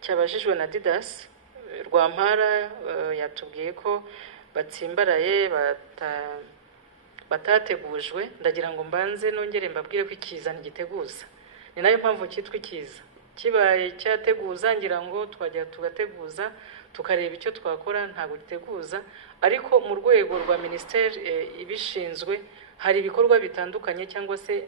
cyabajijwe na Didas Rwampara yatubwiye ko batsimbaraye batategujwe. Ndagira ngo mbanze nongere mbabwire ko ikiza ntigiteguza. Ni nayo mpamvu cyitwa ikiza. Kibaye cyateguza ngira ngo twajya tugateguza tukareba icyo twakora, ntabwo giteguza. Ariko mu rwego rwa ministeri ibishinzwe hari ibikorwa bitandukanye cyangwa se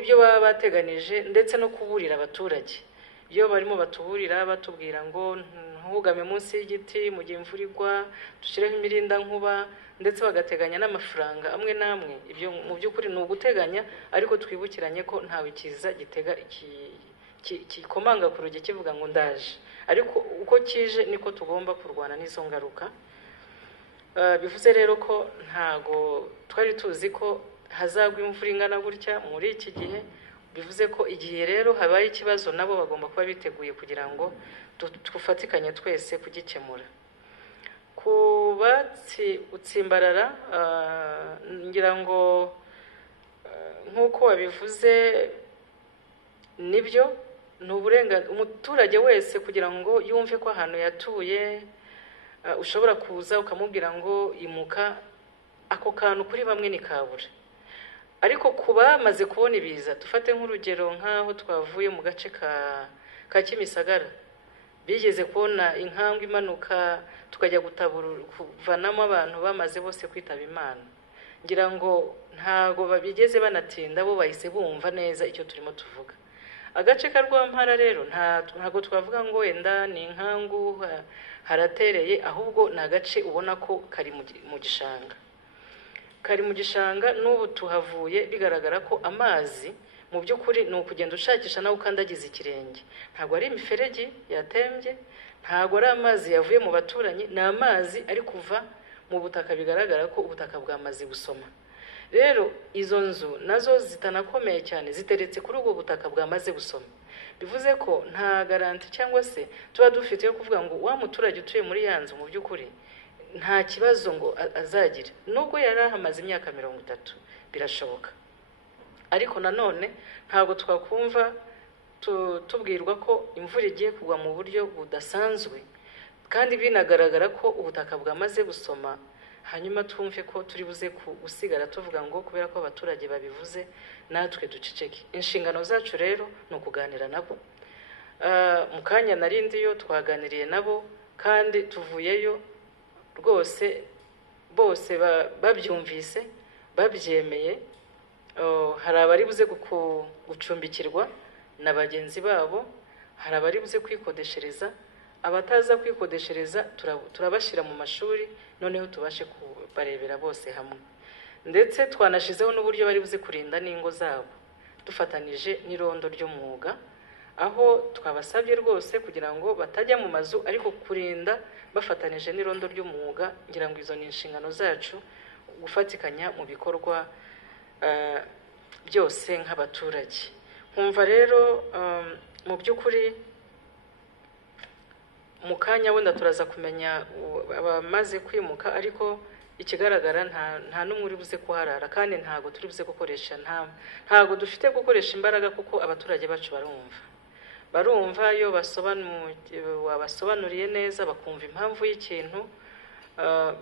ibyo baba bateganije ndetse no kuburira abaturage. Iyo barimo batuburira batubwira ngo ntugame munsi y'igiti mu gihe imvura igwa, dushireho imirinda nkuba, ndetse bagateganya n'amafaranga amwe namwe. Ibyo mu by'ukuri ni uguteganya, ariko twibukiranye ko ntawe ikiza gitega kikomanga ku rugi kivuga ngo ndaje. Ariko uko kije niko tugomba kurwana n'izo ngaruka. Bivuze rero ko ntago twari tuzi ko hazagwa imvura ingana gutya muri iki gihe. Bivuze ko igihe rero habaye ikibazo nabo bagomba kuba biteguye kugira ngo tufatikanye twese kugikemura. Kubatsi utsimbarara ngira ngo nkuko wabivuze nibyo, n'uburenganzira umuturage wese kugira ngo yumve ko ahantu yatuye ushobora kuza ukamubwira ngo imuka, ako kantu kuri bamwe ni kabura. Ariko kuba maze kubona ibiza, tufate nk'urugero nkaho twavuye mu gace ka Kimisagara, bigeze kubona inkangwe imanuka tukajya kuvanamo abantu bamaze bose kwitaba Imana. Ngira ngo ntago babigeze banatinda, bo bahise bumva neza icyo turimo tuvuga. Agace ka Rwampara rero ntago twavuga ngo wenda ni inkangu haratereye, ahubwo ni agace ubona ko kari mu gishanga. Kari mu gishanga, n'ubu tuhavuye bigaragara ko amazi mu by'ukuri ni ukugenda ushakisha nawe ukandagiza ikirenge. Ntago ari imiferege yatembye, ntago ari amazi yavuye mu baturanyi, ni amazi ari kuva mu butaka. Bigaragara ko ubutaka bwamaze gusoma. Rero izo nzu nazo zitanakomeye cyane ziteretse kuri ubwo butaka bwamaze gusoma. Bivuze ko nta garanti cyangwa se tuba dufite yo kuvuga ngo wa muturage utuye muri ya nzu mu by'ukuri nta kibazo ngo azagira, nubwo yari ahamaze imyaka 30 birashoboka. Ariko nanone ntabwo twakumva tubwirwa ko imvura igiye kugwa mu buryo budasanzwe kandi binagaragara ko ubutaka bwamaze gusoma, hanyuma twumve ko turi buze gusigara tuvuga ngo kubera ko abaturage babivuze natwe duceceke. Inshingano zacu rero ni ukuganira nabo. Mu kanya narindiyo twaganiriye nabo kandi tuvuyeyo rwose bose babyumvise babyemeye. Hari abari buze gucumbikirwa na bagenzi babo, hari abari buze kwikodeshereza. Abataza kwikodeshereza turabashira mu mashuri, noneho tubashe kubarebera bose hamwe. Ndetse twanashizeho n'uburyo bari buze kurinda n'ingo zabo dufatanije n'irondo ry'umwuga, aho twabasabye rwose kugira ngo batajya mu mazu ariko kurinda bafatanije n'irondo ry'umwuga. Ngira ngo izo ni inshingano zacu gufatikanya mu bikorwa byose nk'abaturage. Nkumva rero mu by'ukuri mu kanya wenda turaza kumenya abamaze kwimuka, ariko ikigaragara nta n'umwe uri buze kuharara kandi ntago turi buze gukoresha ntago dufite gukoresha imbaraga, kuko abaturage bacu barumva iyo wabasobanuriye neza bakumva impamvu y'ikintu,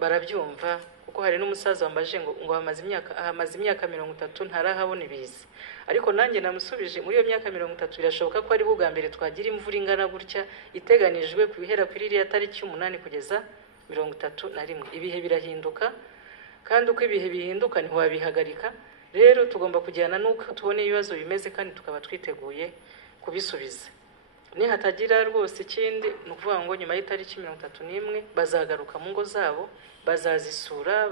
barabyumva. Kuko hari n'umusaza wambaje ngo hamaze imyaka 30 ntarahabona ibiza. Ariko nanjye namusubije muri iyo myaka 30 birashoboka ko ari bwa mbere twagira imvura ingana gutya iteganijwe kuhera kuri iriya tariki 8 kugeza 31. Ibihe birahinduka kandi uko ibihe bihinduka ntiwabihagarika. Rero tugomba kujyana nuko tubone ibibazo bimeze kandi tukaba twiteguye kubisubiza. Hatagira rwose ikindi nukuvuga ngo nyuma y'itariki 31 bazagaruka mu ngo zabo, bazazisura,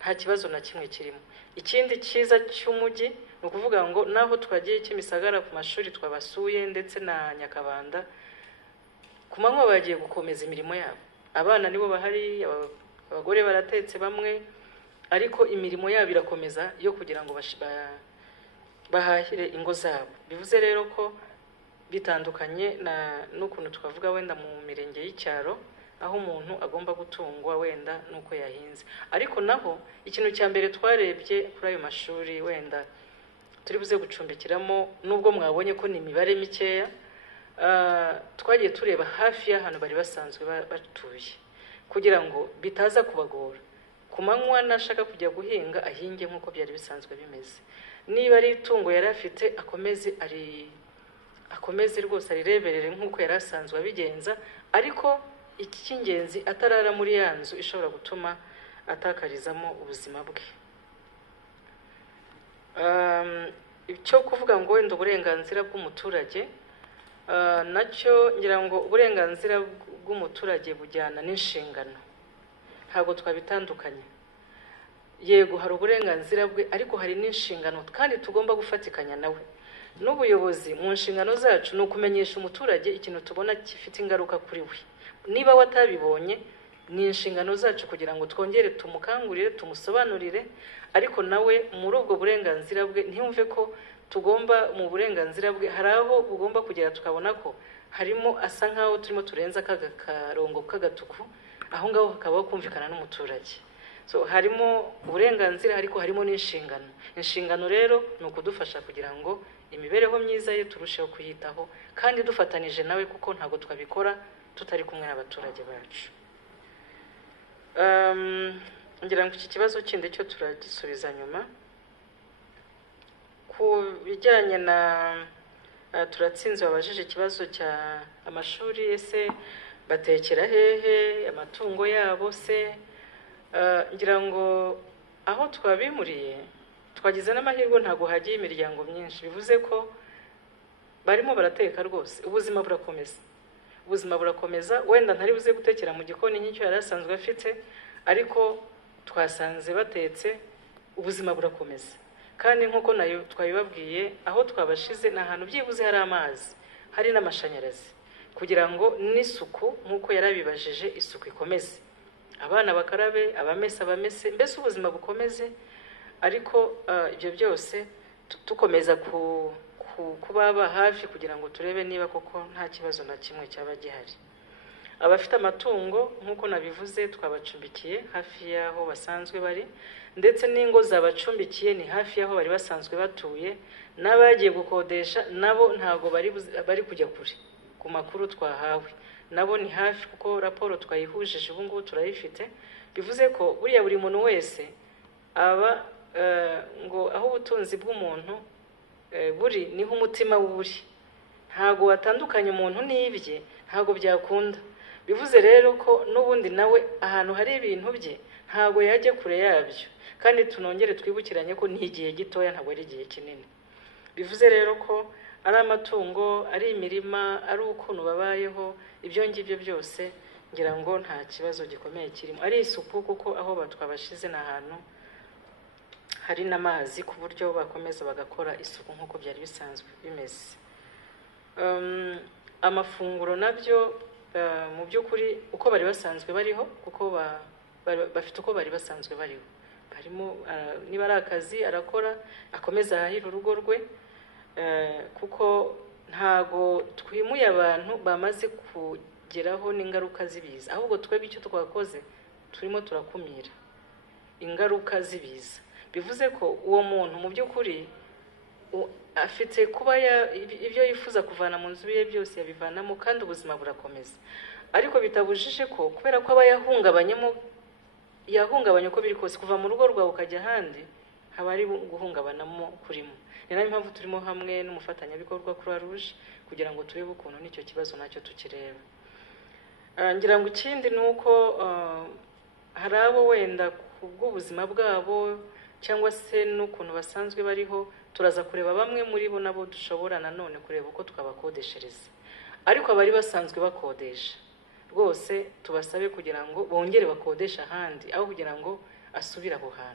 nta kibazo na kimwe kirimo. Ikindi cyiza cy'umujyi nukuvuga ngo naho twagiye Kimisagara ku mashuri twabasuye ndetse na Nyakabanda, ku manywa bagiye gukomeza imirimo yabo. Abana nibo bahari, abagore baratetse bamwe, ariko imirimo yabo irakomeza yo kugira ngo bahahire ingo zabo. Bivuze rero ko bitandukanye n'ukuntu twavuga wenda mu mirenge y'icyaro aho umuntu agomba gutungwa wenda nuko yahinze. Ariko naho ikintu cya mbere twarebye kuri ayo mashuri wenda turi buze gucumbikiramo, nubwo mwabonye ko ni imibare mikeya, twagiye tureba hafi y'ahantu bari basanzwe batuye kugira ngo bitaza kubagora. Ku manywa nashaka kujya guhinga ahinge nk'uko byari bisanzwe bimeze. Niba ari itungo yari afite akomeze rwose arireberere nk'uko yari asanzwe abigenza, ariko iki cy'ingenzi atarara muri ya nzu ishobora gutuma atakarizamo ubuzima bwe. Icyo kuvuga ngo wenda uburenganzira bw'umuturage, nacyo ngira ngo uburenganzira bw'umuturage bujyana n'inshingano, ntabwo twabitandukanye. Yego hari uburenganzira bwe, ariko hari n'inshingano kandi tugomba gufatikanya nawe. N'ubuyobozi mu nshingano zacu ni ukumenyesha umuturage ikintu tubona gifite ingaruka kuri we. Niba watabibonye, ni inshingano zacu kugira ngo twongere tumukangurire, tumusobanurire, ariko nawe muri ubwo burenganzira bwe ntiyumve ko tugomba mu burenganzira bwe hari aho bugomba kugera tukabona ko harimo asa nkaho turimo turenza karongo k'agatuku, aho ngaho hakabaho kumvikana n'umuturage. So harimo uburenganzira ariko harimo n'inshingano. Inshingano rero ni ukudufasha kugira ngo imibereho myiza ye turusheho kuyitaho kandi dufatanije nawe, kuko ntabwo twabikora tutari kumwe n'abaturage bacu. Ngira ngo iki kibazo kindi cyo turagisubiza nyuma. Ku bijyanye na turatsinze wabajije ikibazo cya amashuri, ese batekera hehe, amatungo yabo se. Ngira ngo aho twabimuriye twagize n'amahirwe, ntabwo hagiye imiryango myinshi, bivuze ko barimo barateka rwose. Ubuzima burakomeza, wenda ntari buze gutekera mu gikoni nk'icyo yari asanzwe afite, ariko twasanze batetse, ubuzima burakomeza. Kandi nk'uko nayo twabibabwiye, aho twabashize ni ahantu byibuze hari amazi, hari n'amashanyarazi, kugira ngo n'isuku nk'uko yarabibajije isuku ikomeze, abana bakarabe, abamese, mbese ubuzima bukomeze. Ariko ibyo byose tukomeza kubaba hafi kugira ngo turebe niba koko nta kibazo na kimwe cyaba gihari. Abafite amatungo nk'uko nabivuze twabacumbikiye hafi y'aho basanzwe bari, ndetse n'ingo zabacumbikiye ni hafi y'aho bari basanzwe batuye. N'abagiye gukodesha nabo ntago bari kujya kure. Ku makuru twahawe nabo ni hafi, kuko raporo twayihujije ubu ngubu turayifite. Bivuze ko buriya buri muntu wese aba ngo aho ubutunzi bw'umuntu buri niho umutima w'uri. Ntago watandukanye umuntu n'ibye, ntago byakunda. Bivuze rero ko n'ubundi nawe ahantu hari ibintu bye ntago yajya kure yabyo, kandi tunongere twibukiranye ko ni igihe gitoya, ntabwo ari igihe kinini. Bivuze rero ko ari amatungo, ari imirima, ari ukuntu babayeho, ibyo ngibyo byose ngira ngo nta kibazo gikomeye kirimo. Ari isuku, kuko aho batwabashize ni ahantu hari n'amazi, ku buryo bakomeza bagakora isuku nk'uko byari bisanzwe bimeze. Amafunguro nabyo mu by'ukuri uko bari basanzwe bariho, kuko bafite uko bari basanzwe bariho. Barimo niba ari akazi arakora, akomeza ahahira urugo rwe, kuko ntago twimuye abantu bamaze kugeraho n'ingaruka z'ibiza, ahubwo twebwe icyo twakoze turimo turakumira ingaruka z'ibiza. Bivuze ko uwo muntu mu by'ukuri afite kuba ibyo yifuza kuvana mu nzu ye byose yabivanamo, kandi ubuzima burakomeza. Ariko bitabujije ko kubera ko aba yahungabanye uko biri kose, kuva mu rugo rwawe ukajya ahandi haba ari guhungabanamo kurimo. Ni nayo mpamvu turimo hamwe n'umufatanyabikorwa Croix Rouge kugira ngo turebe ukuntu n'icyo kibazo nacyo tukireba. Ngira ngo ikindi ni uko hari abo wenda ku bw'ubuzima bwabo cyangwa se n'ukuntu basanzwe bariho, turaza kureba bamwe muri bo nabo dushobora nanone kureba uko twabakodeshereza. Ariko abari basanzwe bakodesha rwose tubasabe kugira ngo bongere bakodesha ahandi, aho kugira ngo asubire aho hantu.